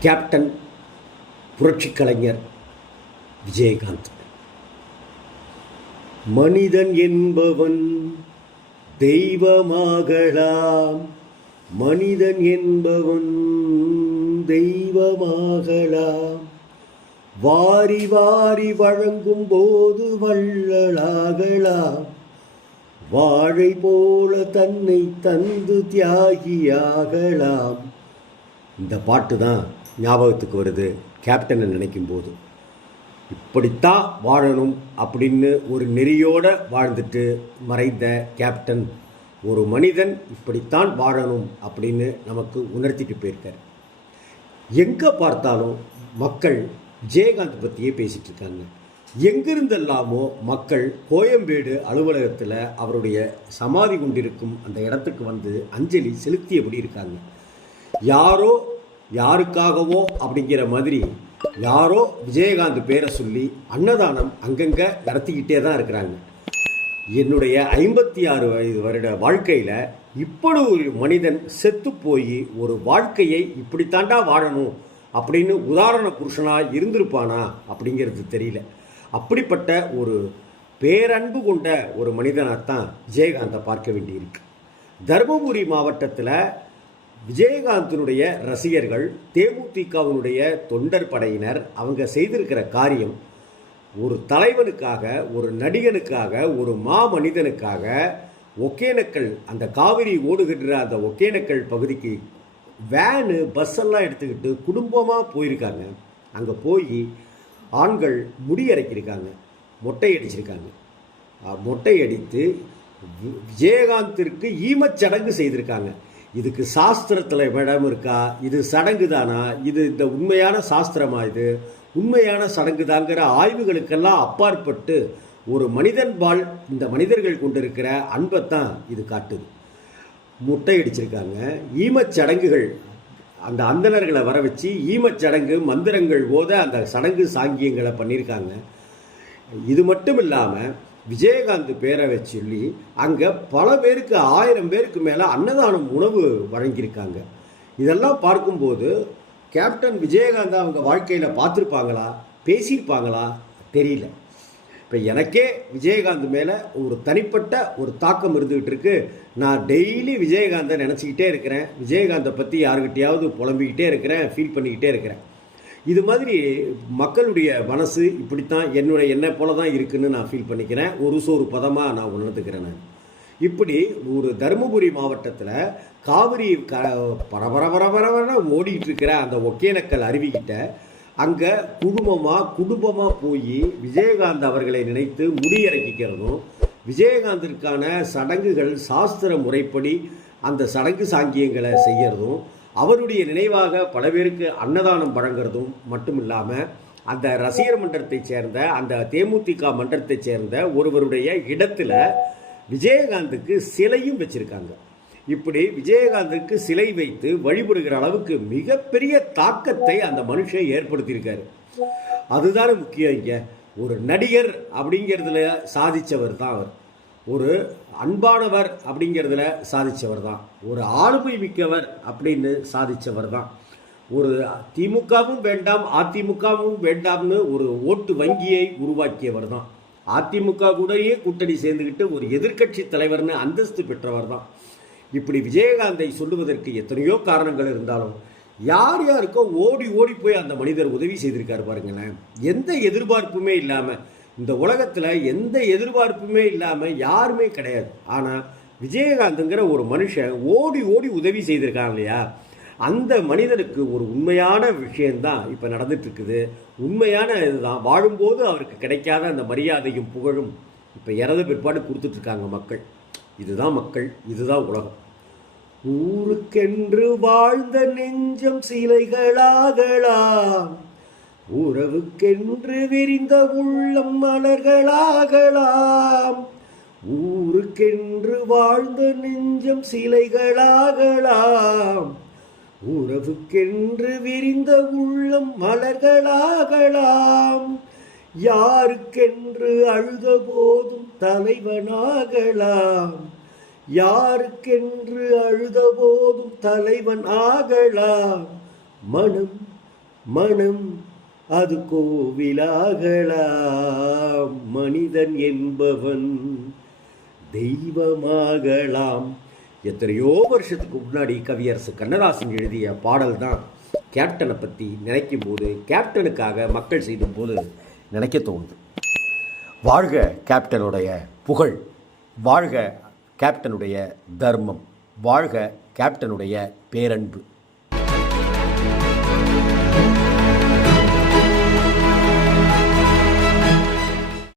Captain புரட்சி கலைஞர் விஜயகாந்த். மனிதன் என்பவன் தெய்வமாகலாம். மனிதன் என்பவன் தெய்வமாகலாம். வாரி வாரி வழங்கும் போது வள்ளலாகலாம். வாழை போல தன்னை தந்து தியாகியாகலாம். இந்த பாட்டு தான் ஞாபகத்துக்கு வருது. கேப்டனை நினைக்கும் போது இப்படித்தான் வாழணும் அப்படின்னு ஒரு நெறியோடு வாழ்ந்துட்டு மறைந்த கேப்டன். ஒரு மனிதன் இப்படித்தான் வாழணும் அப்படின்னு நமக்கு உணர்த்திட்டு போயிருக்கார். எங்கே பார்த்தாலும் மக்கள் விஜயகாந்த் பற்றியே பேசிகிட்டு இருக்காங்க எங்கிருந்தெல்லாமோ மக்கள் கோயம்பேடு அலுவலகத்தில் அவருடைய சமாதி கொண்டிருக்கும் அந்த இடத்துக்கு வந்து அஞ்சலி செலுத்தியபடி இருக்காங்க. யாரோ யாருக்காகவோ அப்படிங்கிற மாதிரி யாரோ விஜயகாந்த் பேரை சொல்லி அன்னதானம் அங்கங்கே நடத்திக்கிட்டே தான் இருக்கிறாங்க. என்னுடைய ஐம்பத்தி ஆறு வயது வருட வாழ்க்கையில் இப்படி ஒரு மனிதன் செத்து போய் ஒரு வாழ்க்கையை இப்படித்தாண்டா வாழணும் அப்படின்னு உதாரண புருஷனாக இருந்திருப்பானா அப்படிங்கிறது தெரியல. அப்படிப்பட்ட ஒரு பேரன்பு கொண்ட ஒரு மனிதனாகத்தான் விஜயகாந்தை பார்க்க வேண்டியிருக்கு. தருமபுரி மாவட்டத்தில் விஜயகாந்தினுடைய ரசிகர்கள் தேமுதிகவினுடைய தொண்டர் படையினர் அவங்க செய்திருக்கிற காரியம் ஒரு தலைவனுக்காக ஒரு நடிகனுக்காக ஒரு மா மனிதனுக்காக ஒகேனக்கல் அந்த காவிரி ஓடுகின்ற அந்த ஒகேனக்கல் பகுதிக்கு வேனு பஸ்ஸெல்லாம் எடுத்துக்கிட்டு குடும்பமாக போயிருக்காங்க. அங்கே போய் ஆண்கள் முடி மொட்டை அடிச்சிருக்காங்க. மொட்டை அடித்து விஜயகாந்திற்கு ஈமச்சடங்கு செய்திருக்காங்க. இதுக்கு சாஸ்திரத்தில் இடம் இருக்கா? இது சடங்கு தானா இது இந்த உண்மையான சாஸ்திரமா இது? உண்மையான சடங்கு தாங்கிற ஆய்வுகளுக்கெல்லாம் அப்பாற்பட்டு ஒரு மனிதன் பால் இந்த மனிதர்கள் கொண்டிருக்கிற அன்பைத்தான் இது காட்டுது. முட்டை அடிச்சிருக்காங்க ஈமச் சடங்குகள் அந்த அந்தணர்களை வர வச்சு ஈமச் சடங்கு மந்திரங்கள் ஓத அந்த சடங்கு சாங்கியங்களை பண்ணியிருக்காங்க இது மட்டும் இல்லாமல் விஜயகாந்த் பேரை சொல்லி அங்கே பல பேருக்கு ஆயிரம் பேருக்கு மேலே அன்னதானம் உணவு வழங்கியிருக்காங்க. இதெல்லாம் பார்க்கும்போது கேப்டன் விஜயகாந்த் அவங்க வாழ்க்கையில் பார்த்துருப்பாங்களா? பேசியிருப்பாங்களா? தெரியல. இப்போ எனக்கே விஜயகாந்த் மேலே ஒரு தனிப்பட்ட ஒரு தாக்கம் இருந்துகிட்டு இருக்கு. நான் டெய்லி விஜயகாந்தை நினச்சிக்கிட்டே இருக்கிறேன். விஜயகாந்தை பற்றி யாருக்கிட்டையாவது புலம்பிக்கிட்டே இருக்கிறேன் ஃபீல் பண்ணிக்கிட்டே இருக்கிறேன். இது மாதிரி மக்களுடைய மனசு இப்படித்தான் என்னுடைய என்னை போல தான் இருக்குன்னு நான் ஃபீல் பண்ணிக்கிறேன். ஒரு சோறு பதமாக நான் உணர்ந்துக்கிறேன் நான். இப்படி ஒரு தருமபுரி மாவட்டத்தில் காவிரி க பரபரபரபரவன ஓடிட்டு இருக்கிற அந்த ஒகேனக்கல் அருவிக்கிட்ட அங்கே குடும்பமாக குடும்பமாக போய் விஜயகாந்த் அவர்களை நினைத்து முடியறக்கிக்கிறதும் விஜயகாந்திற்கான சடங்குகள் சாஸ்திர முறைப்படி அந்த சடங்கு சாங்கியங்களை செய்கிறதும் அவருடைய நினைவாக பல பேருக்கு அன்னதானம் வழங்குறதும் மட்டும் இல்லாமல் அந்த ரசிகர் மன்றத்தைச் சேர்ந்த அந்த தேமுதிக மன்றத்தைச் சேர்ந்த ஒருவருடைய இடத்துல விஜயகாந்துக்கு சிலையும் வச்சிருக்காங்க. இப்படி விஜயகாந்துக்கு சிலை வைத்து வழிபடுகிற அளவுக்கு மிகப்பெரிய தாக்கத்தை அந்த மனுஷன் ஏற்படுத்தியிருக்காரு. அதுதானே முக்கியம் இங்க. ஒரு நடிகர் அப்படிங்கிறதுல சாதிச்சவர் தான் அவர். ஒரு அன்பானவர் அப்படிங்கிறதுல சாதித்தவர் தான். ஒரு ஆளுமை மிக்கவர் அப்படின்னு சாதித்தவர் தான். ஒரு திமுகவும் வேண்டாம் அதிமுகவும் வேண்டாம்னு ஒரு ஓட்டு வங்கியை உருவாக்கியவர் தான். அதிமுக கூடயே கூட்டணி சேர்ந்துக்கிட்டு ஒரு எதிர்க்கட்சி தலைவர்னு அந்தஸ்து பெற்றவர் தான். இப்படி விஜயகாந்தை சொல்லுவதற்கு எத்தனையோ காரணங்கள் இருந்தாலும் யார் யாருக்கோ ஓடி ஓடி போய் அந்த மனிதர் உதவி செய்திருக்காரு பாருங்களேன். எந்த எதிர்பார்ப்புமே இல்லாமல் இந்த உலகத்தில் எந்த எதிர்பார்ப்புமே இல்லாமல் யாருமே கிடையாது. ஆனால் விஜயகாந்துங்கிற ஒரு மனுஷன் ஓடி ஓடி உதவி செய்திருக்கான் இல்லையா? அந்த மனிதனுக்கு ஒரு உண்மையான விஷயந்தான் இப்போ நடந்துட்டுருக்குது உண்மையான இதுதான். வாழும்போது அவருக்கு கிடைக்காத அந்த மரியாதையும் புகழும் இப்போ இறந்த பிற்பாடு கொடுத்துட்ருக்காங்க மக்கள். இதுதான் மக்கள் இதுதான் உலகம். ஊருக்கென்று வாழ்ந்த நெஞ்சம் சிலைகளாகலாம். உறவுக்கென்று விரிந்த உள்ளம் மலர்களாகலாம். ஊருக்கென்று வாழ்ந்த நெஞ்சம் சிலைகளாகலாம். உறவுக்கென்று விரிந்த உள்ளம் மலர்களாகலாம். யாருக்கென்று அழுத போதும் தலைவனாகலாம். யாருக்கென்று அழுத போதும் தலைவன் ஆகலாம் மனம் மனம் அது கோவிலாகலாம். மனிதன் என்பவன் தெய்வமாகலாம். எத்தனையோ வருஷத்துக்கு முன்னாடி கவியரசு கண்ணதாசன் எழுதிய பாடல் தான் கேப்டனை பற்றி நினைக்கும் போது கேப்டனுக்காக மக்கள் செய்யும் போது நினைக்க தோணுது. வாழ்க கேப்டனுடைய புகழ் வாழ்க கேப்டனுடைய தர்மம் வாழ்க கேப்டனுடைய பேரன்பு.